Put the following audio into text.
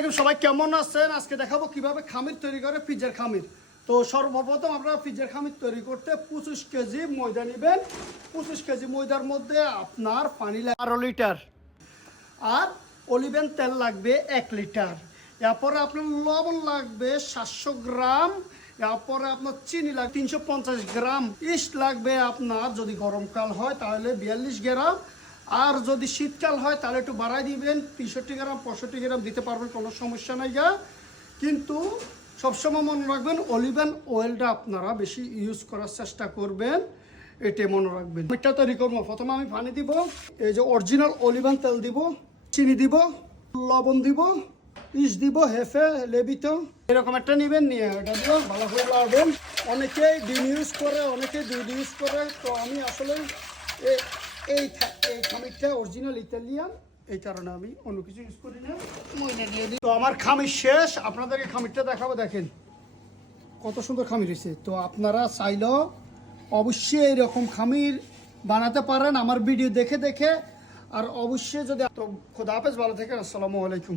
আলাইকুম, সবাই কেমন আছেন? আজকে দেখাবো কিভাবে খামির তৈরি করে পিৎজার খামির। তো সর্বপ্রথম আপনারা পিৎজার খামির তৈরি করতে 25 কেজি ময়দা নেবেন। 25 কেজি ময়দার মধ্যে আপনার পানি লাগবে 12 লিটার, আর অলিভেন তেল লাগবে 1 লিটার। এরপরে আপনার লবণ লাগবে 700 গ্রাম। এরপরে আপনার চিনি লাগবে 350 গ্রাম। ইস্ট লাগবে আপনার, যদি গরমকাল হয় তাহলে 42 গ্রাম, আর যদি শীতকাল হয় তাহলে একটু বাড়াই দিবেন, 63 গ্রাম 65 গ্রাম দিতে পারবেন, কোনো সমস্যা নাই গা। কিন্তু সবসময় মনে রাখবেন অলিভেন অয়েলটা আপনারা বেশি ইউজ করার চেষ্টা করবেন, এটা মনে রাখবেন। এটা তৈরি করবো, প্রথমে আমি পানি দিব, এই যে অরিজিনাল অলিভেন তেল দিব, চিনি দিব, লবণ দিব, ইস্ট দিব, হেফে লেবিত এরকম একটা নেবেন, নিয়ে এটা দিয়ে ভালো করে লাগাবেন। অনেকেই ডিম ইউজ করে, অনেকেই দুধ ইউজ করে, তো আমি আসলে এই খামিরটা অরিজিনাল ইতালিয়ান, এই কারণে আমি অন্য কিছু ইউজ করি না, ময়দা দিয়ে দিই। তো আমার খামির শেষ, আপনাদেরকে খামিরটা দেখাবো। দেখেন কত সুন্দর খামির হয়েছে। তো আপনারা চাইলেও অবশ্যই এরকম খামির বানাতে পারেন আমার ভিডিও দেখে দেখে। আর অবশ্যই যদি, তো খোদা হাফেজ, ভালো থাকেন, আসসালামু আলাইকুম।